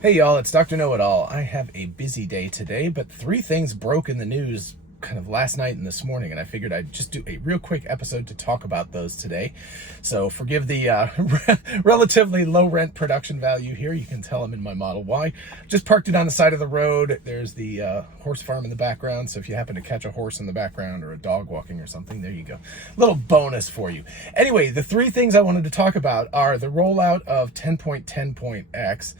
Hey y'all, it's Dr. Know-It-All. I have a busy day today, but three things broke in the news kind of last night and this morning, and I figured I'd just do a real quick episode to talk about those today. So forgive the relatively low rent production value here. You can tell I'm in my Model Y. Just parked it on the side of the road. There's the horse farm in the background, so if you happen to catch a horse in the background or a dog walking or something, there you go. Little bonus for you. Anyway, the three things I wanted to talk about are the rollout of 10.10.x.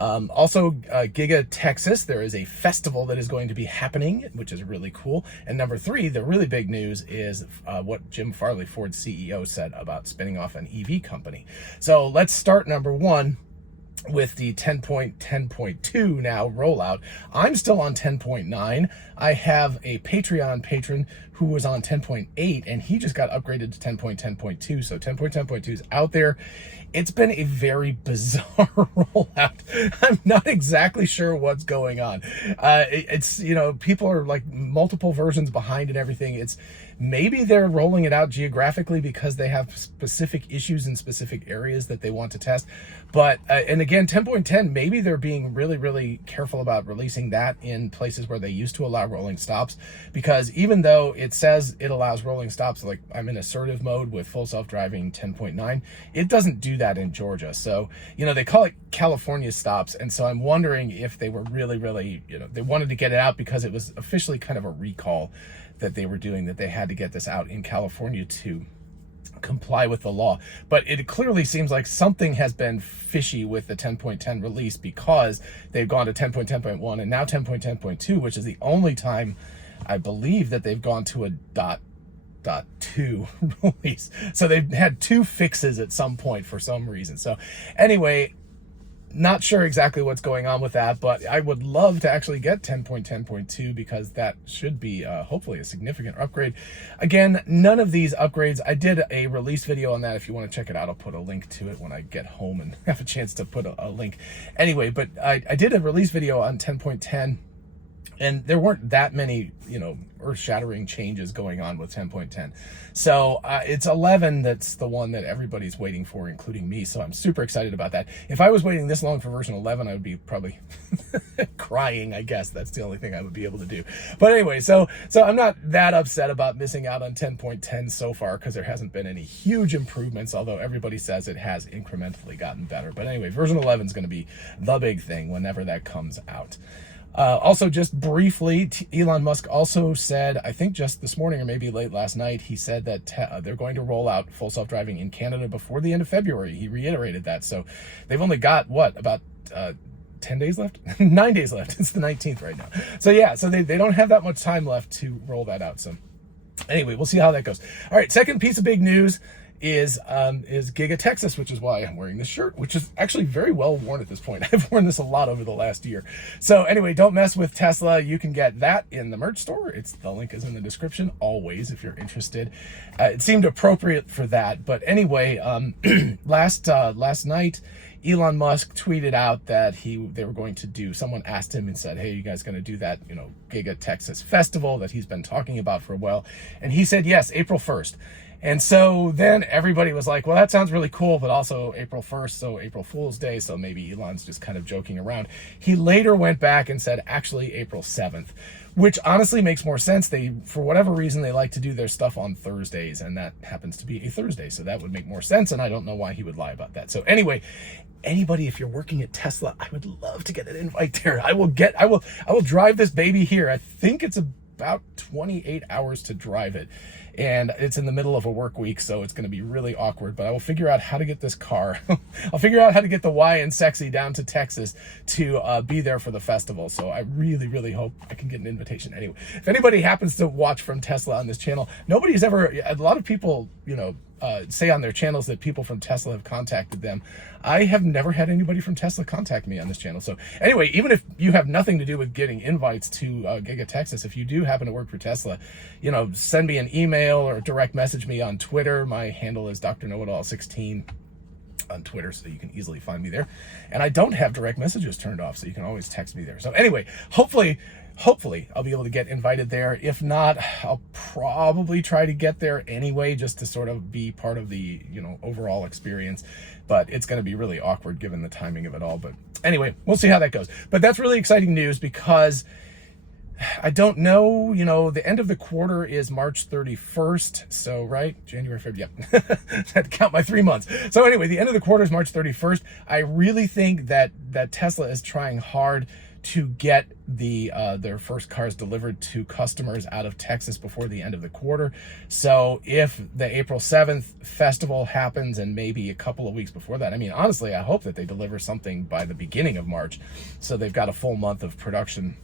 Also, Giga Texas, there is a festival that is going to be happening, which is really cool. And number three, the really big news is what Jim Farley, Ford's CEO, said about spinning off an EV company. So let's start number one with the 10.10.2 now rollout. I'm still on 10.9. I have a Patreon patron who was on 10.8 and he just got upgraded to 10.10.2. So 10.10.2 is out there. It's been a very bizarre rollout. I'm not exactly sure what's going on. It's, you know, people are like multiple versions behind and everything. It's maybe they're rolling it out geographically because they have specific issues in specific areas that they want to test. But, and again, 10.10, maybe they're being really, really careful about releasing that in places where they used to allow rolling stops, because even though it says it allows rolling stops, like I'm in assertive mode with full self-driving 10.9, it doesn't do that in Georgia. So, you know, they call it California stops. And so I'm wondering if they were really, really, you know, they wanted to get it out because it was officially kind of a recall that they were doing, that they had to get this out in California to comply with the law. But it clearly seems like something has been fishy with the 10.10 release, because they've gone to 10.10.1 and now 10.10.2, which is the only time I believe that they've gone to a .2 release. So they've had two fixes at some point for some reason. So anyway, not sure exactly what's going on with that, but I would love to actually get 10.10.2 because that should be hopefully a significant upgrade. Again, none of these upgrades, I did a release video on that. If you want to check it out, I'll put a link to it when I get home and have a chance to put a link. Anyway, but I did a release video on 10.10. And there weren't that many, you know, earth-shattering changes going on with 10.10. So it's 11 that's the one that everybody's waiting for, including me. So I'm super excited about that. If I was waiting this long for version 11, I would be probably crying, I guess. That's the only thing I would be able to do. But anyway, so I'm not that upset about missing out on 10.10 so far, because there hasn't been any huge improvements, although everybody says it has incrementally gotten better. But anyway, version 11 is going to be the big thing whenever that comes out. Also, just briefly, Elon Musk also said, I think just this morning or maybe late last night, he said that they're going to roll out full self-driving in Canada before the end of February. He reiterated that. So they've only got, what, about 10 days left? 9 days left. It's the 19th right now. So yeah, so they don't have that much time left to roll that out. So anyway, we'll see how that goes. All right, second piece of big news is Giga Texas, which is why I'm wearing this shirt, which is actually very well worn at this point. I've worn this a lot over the last year. So anyway, don't mess with Tesla. You can get that in the merch store. The link is in the description always if you're interested. It seemed appropriate for that. But anyway, last night, Elon Musk tweeted out that they were going to do, someone asked him and said, hey, you guys going to do that, you know, Giga Texas festival that he's been talking about for a while? And he said, yes, April 1st. And so then everybody was like, well, that sounds really cool, but also April 1st, so April Fool's Day, so maybe Elon's just kind of joking around. He later went back and said, actually, April 7th, which honestly makes more sense. They, for whatever reason, they like to do their stuff on Thursdays, and that happens to be a Thursday, so that would make more sense, and I don't know why he would lie about that. So anyway, anybody, if you're working at Tesla, I would love to get an invite there. I will drive this baby here. I think it's about 28 hours to drive it. And it's in the middle of a work week, so it's going to be really awkward. But I will figure out how to get this car. I'll figure out how to get the Y and Sexy down to Texas to be there for the festival. So I really, really hope I can get an invitation. Anyway, if anybody happens to watch from Tesla on this channel, nobody's ever, a lot of people, you know, say on their channels that people from Tesla have contacted them. I have never had anybody from Tesla contact me on this channel. So anyway, even if you have nothing to do with getting invites to Giga Texas, if you do happen to work for Tesla, you know, send me an email or direct message me on Twitter. My handle is Dr. Know-It-All 16. on Twitter, so you can easily find me there. And I don't have direct messages turned off, so you can always text me there. So anyway, hopefully I'll be able to get invited there. If not, I'll probably try to get there anyway, just to sort of be part of the, overall experience. But it's going to be really awkward given the timing of it all. But anyway, we'll see how that goes. But that's really exciting news, because I don't know, the end of the quarter is March 31st. So, right? January, February, yeah. I had to count my 3 months. So anyway, the end of the quarter is March 31st. I really think that Tesla is trying hard to get their first cars delivered to customers out of Texas before the end of the quarter. So if the April 7th festival happens, and maybe a couple of weeks before that, I mean, honestly, I hope that they deliver something by the beginning of March, so they've got a full month of production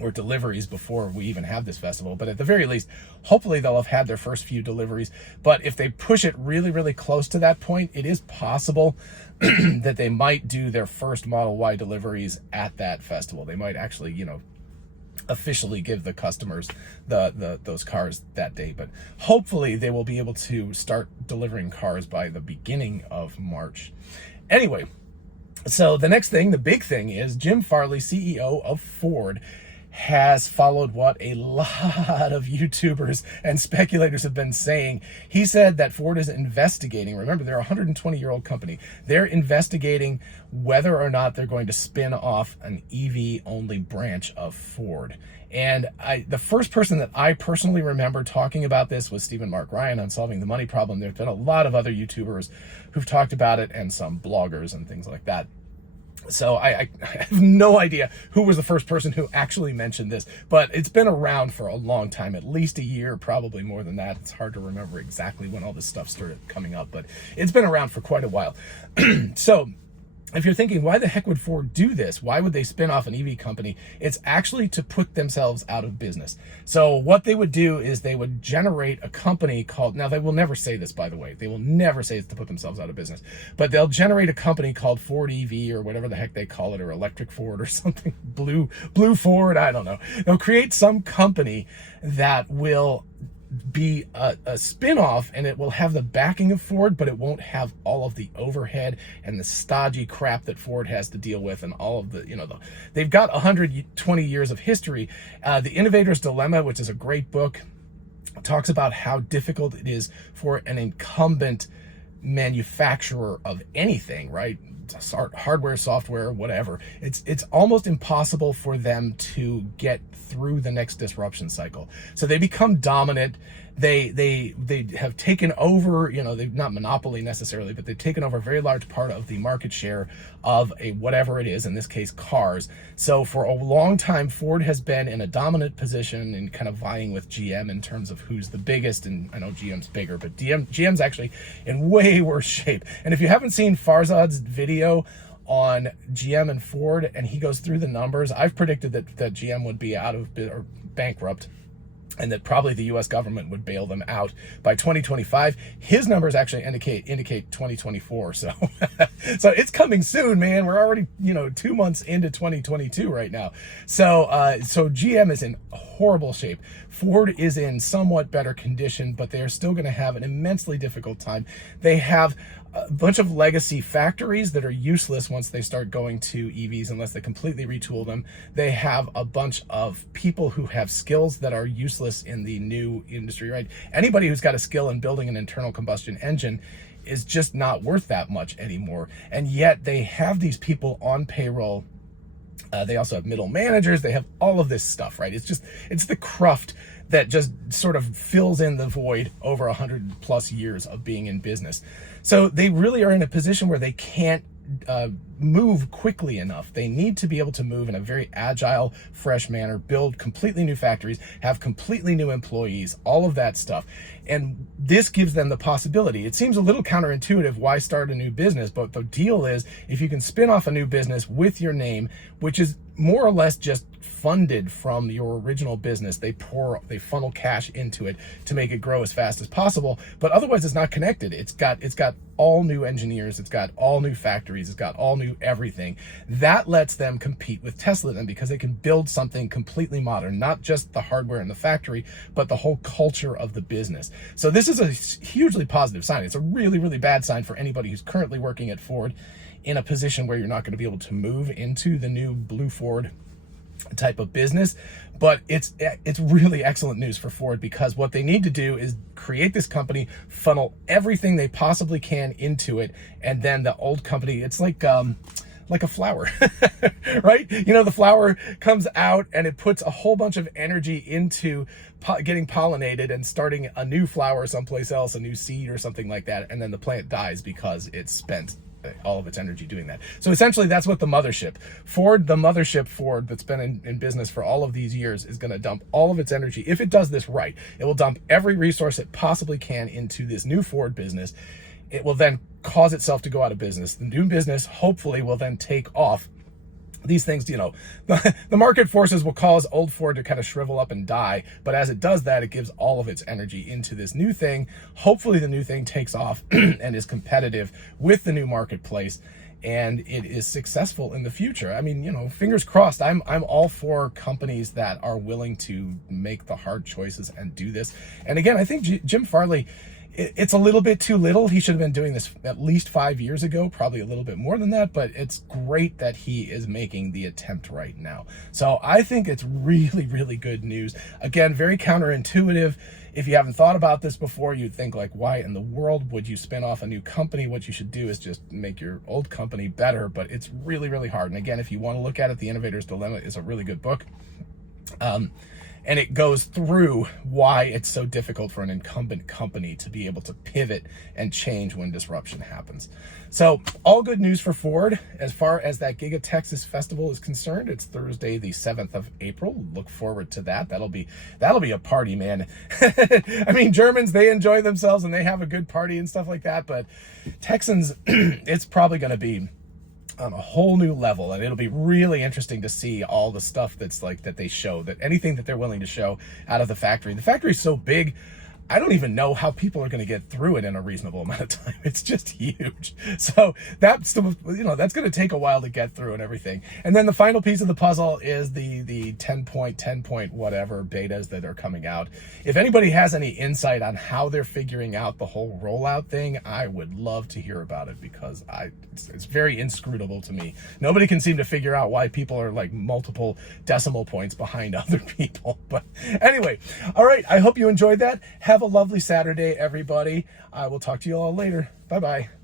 or deliveries before we even have this festival. But at the very least, hopefully they'll have had their first few deliveries. But if they push it really, really close to that point, it is possible that they might do their first Model Y deliveries at that festival. They might actually, officially give the customers those cars that day. But hopefully they will be able to start delivering cars by the beginning of March. Anyway, so the next thing, the big thing, is Jim Farley, CEO of Ford, has followed what a lot of YouTubers and speculators have been saying. He said that Ford is investigating, remember, they're a 120-year-old company, they're investigating whether or not they're going to spin off an EV-only branch of Ford. And the first person that I personally remember talking about this was Stephen Mark Ryan on Solving the Money Problem. There's been a lot of other YouTubers who've talked about it, and some bloggers and things like that. So I have no idea who was the first person who actually mentioned this, but it's been around for a long time, at least a year, probably more than that. It's hard to remember exactly when all this stuff started coming up, but it's been around for quite a while. So if you're thinking, why the heck would Ford do this? Why would they spin off an EV company? It's actually to put themselves out of business. So what they would do is they would generate a company called, now they will never say this, by the way, they will never say it's to put themselves out of business, but they'll generate a company called Ford EV, or whatever the heck they call it, or Electric Ford or something, Blue Ford, I don't know. They'll create some company that will be a spin-off, and it will have the backing of Ford, but it won't have all of the overhead and the stodgy crap that Ford has to deal with, and all of the, they've got 120 years of history. The Innovator's Dilemma, which is a great book, talks about how difficult it is for an incumbent manufacturer of anything, right? Hardware, software, whatever. It's almost impossible for them to get through the next disruption cycle. So they become dominant. They have taken over, they've not monopoly necessarily, but they've taken over a very large part of the market share of a whatever it is, in this case, cars. So for a long time, Ford has been in a dominant position and kind of vying with GM in terms of who's the biggest. And I know GM's bigger, but GM's actually in way worse shape. And if you haven't seen Farzad's video on GM and Ford, and he goes through the numbers, I've predicted that GM would be out of or bankrupt, and that probably the U.S. government would bail them out by 2025. His numbers actually indicate 2024. So, so it's coming soon, man. We're already, 2 months into 2022 right now. So, so GM is in horrible shape. Ford is in somewhat better condition, but they are still going to have an immensely difficult time. They have a bunch of legacy factories that are useless once they start going to EVs, unless they completely retool them. They have a bunch of people who have skills that are useless in the new industry, right? Anybody who's got a skill in building an internal combustion engine is just not worth that much anymore. And yet they have these people on payroll. They also have middle managers. They have all of this stuff, right? It's the cruft that just sort of fills in the void over 100+ years of being in business. So they really are in a position where they can't move quickly enough. They need to be able to move in a very agile, fresh manner, build completely new factories, have completely new employees, all of that stuff. And this gives them the possibility. It seems a little counterintuitive, why start a new business? But the deal is, if you can spin off a new business with your name, which is more or less just funded from your original business. They funnel cash into it to make it grow as fast as possible, but otherwise it's not connected. It's got all new engineers, it's got all new factories, it's got all new everything. That lets them compete with Tesla then, because they can build something completely modern, not just the hardware in the factory, but the whole culture of the business. So this is a hugely positive sign. It's a really, really bad sign for anybody who's currently working at Ford in a position where you're not going to be able to move into the new Blue Ford type of business. But it's really excellent news for Ford, because what they need to do is create this company, funnel everything they possibly can into it, and then the old company, it's like a flower, right? You know, the flower comes out and it puts a whole bunch of energy into getting pollinated and starting a new flower someplace else, a new seed or something like that, and then the plant dies because it's spent all of its energy doing that. So essentially that's what the mothership Ford that's been in business for all of these years is going to dump all of its energy. If it does this right, it will dump every resource it possibly can into this new Ford business. It will then cause itself to go out of business. The new business hopefully will then take off. These things, you know, the market forces will cause old Ford to kind of shrivel up and die. But as it does that, it gives all of its energy into this new thing. Hopefully the new thing takes off and is competitive with the new marketplace, and it is successful in the future. I mean, you know, fingers crossed. I'm all for companies that are willing to make the hard choices and do this. And again, I think Jim Farley, it's a little bit too little. He should have been doing this at least 5 years ago, probably a little bit more than that, but it's great that he is making the attempt right now. So I think it's really, really good news. Again, very counterintuitive. If you haven't thought about this before, you'd think like, why in the world would you spin off a new company? What you should do is just make your old company better, but it's really, really hard. And again, if you want to look at it, The Innovator's Dilemma is a really good book. And it goes through why it's so difficult for an incumbent company to be able to pivot and change when disruption happens. So all good news for Ford. As far as that Giga Texas festival is concerned, it's Thursday, the 7th of April. Look forward to that. That'll be a party, man. I mean, Germans, they enjoy themselves and they have a good party and stuff like that. But Texans, it's probably going to be on a whole new level, and it'll be really interesting to see all the stuff that's like that they show, that anything that they're willing to show out of the factory. The factory is so big, I don't even know how people are going to get through it in a reasonable amount of time. It's just huge. So that's that's going to take a while to get through and everything. And then the final piece of the puzzle is the 10 point whatever betas that are coming out. If anybody has any insight on how they're figuring out the whole rollout thing, I would love to hear about it, because it's very inscrutable to me. Nobody can seem to figure out why people are like multiple decimal points behind other people. But anyway, all right, I hope you enjoyed that. Have a lovely Saturday, everybody. I will talk to you all later. Bye-bye.